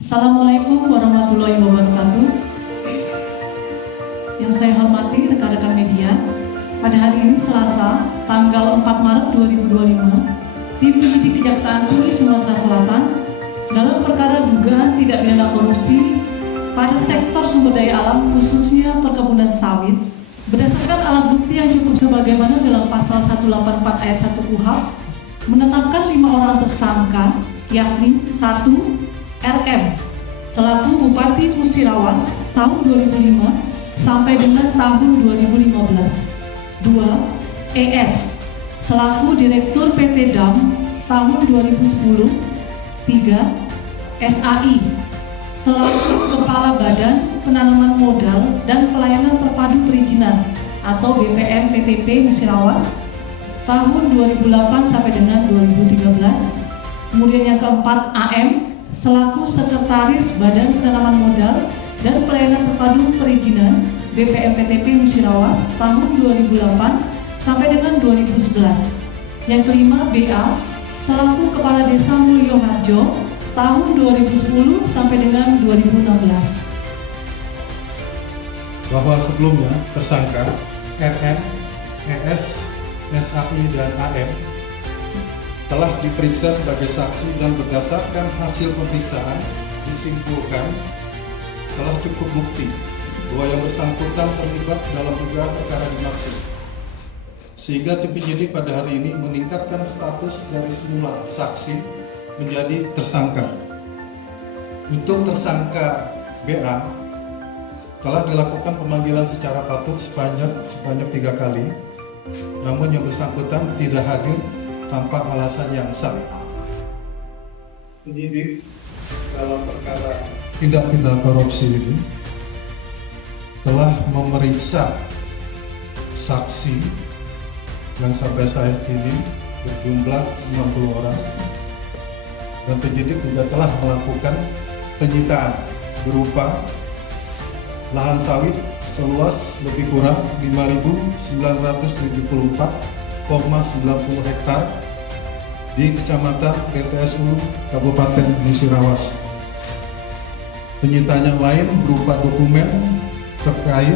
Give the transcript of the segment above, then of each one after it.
Assalamualaikum warahmatullahi wabarakatuh. Yang saya hormati rekan-rekan media, pada hari ini Selasa, tanggal 4 Maret 2025, tim penyidik Kejaksaan Tinggi Sumatera Selatan dalam perkara dugaan tindak pidana korupsi pada sektor sumber daya alam khususnya perkebunan sawit berdasarkan alat bukti yang cukup sebagaimana dalam pasal 184 ayat 1 KUHP menetapkan 5 orang tersangka, yakni 1. RM selaku Bupati Musirawas tahun 2005 sampai dengan tahun 2015. 2. ES selaku Direktur PT DAM tahun 2010. 3. SAI selaku Kepala Badan Penanaman Modal dan Pelayanan Terpadu Perizinan atau BPN PTP Musirawas tahun 2008 sampai dengan 2013. Kemudian yang keempat, AM selaku Sekretaris Badan Penanaman Modal dan Pelayanan Terpadu Perizinan BPM PTP Musirawas tahun 2008 sampai dengan 2011. Yang kelima, BA selaku Kepala Desa Mulyo Harjo tahun 2010 sampai dengan 2016. Bahwa sebelumnya tersangka RN, ES, SAI, dan AM telah diperiksa sebagai saksi dan berdasarkan hasil pemeriksaan disimpulkan telah cukup bukti bahwa yang bersangkutan terlibat dalam dugaan perkara dimaksud, sehingga tim penyidik pada hari ini meningkatkan status dari semula saksi menjadi tersangka. Untuk tersangka BA telah dilakukan pemanggilan secara patut sebanyak 3 kali, namun yang bersangkutan tidak hadir tanpa alasan yang sah. Penyidik dalam perkara tindak pidana korupsi ini telah memeriksa saksi yang sampai saat ini berjumlah 60 orang, dan penyidik juga telah melakukan penyitaan berupa lahan sawit seluas lebih kurang 5.974,90 hektar di Kecamatan PTSU Kabupaten Musirawas. Penyitaan yang lain berupa dokumen terkait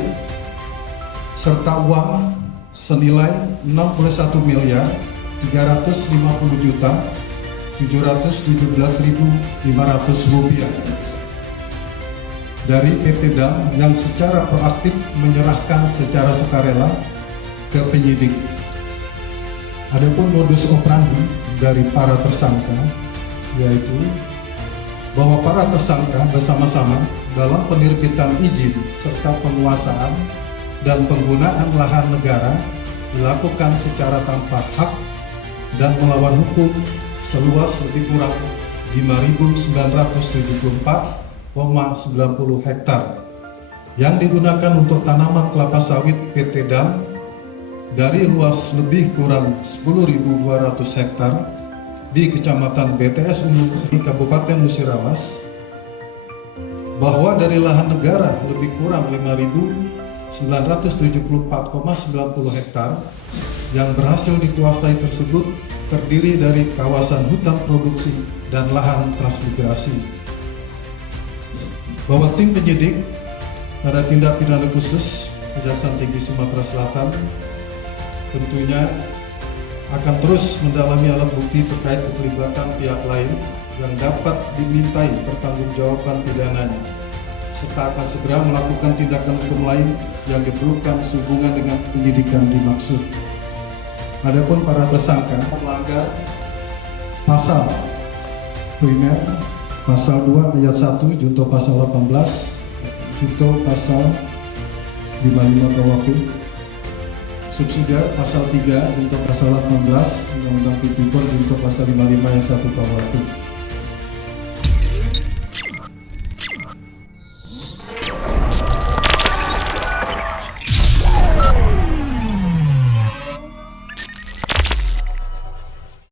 serta uang senilai 61.350.717.500 rupiah dari PT DAM yang secara proaktif menyerahkan secara sukarela ke penyidik. Adapun modus operandi dari para tersangka yaitu bahwa para tersangka bersama-sama dalam penerbitan izin serta penguasaan dan penggunaan lahan negara dilakukan secara tanpa hak dan melawan hukum seluas lebih kurang 5.974,90 hektar yang digunakan untuk tanaman kelapa sawit PT DAM dari luas lebih kurang 10.200 hektar di Kecamatan BTS di Kabupaten Musirawas, bahwa dari lahan negara lebih kurang 5.974,90 hektar yang berhasil dikuasai tersebut terdiri dari kawasan hutan produksi dan lahan transmigrasi. Bahwa tim penyidik pada tindak pidana khusus Kejaksaan Tinggi Sumatera Selatan tentunya akan terus mendalami alat bukti terkait keterlibatan pihak lain yang dapat dimintai pertanggungjawaban pidananya, serta akan segera melakukan tindakan hukum lain yang diperlukan sehubungan dengan penyidikan dimaksud. Adapun para tersangka melanggar pasal primer, pasal 2 ayat 1 junto pasal 18, junto pasal 55 KUHP, subsidiar pasal 3 junto pasal 18 Undang-Undang Tipikor junto pasal 55 ayat 1 KUHP.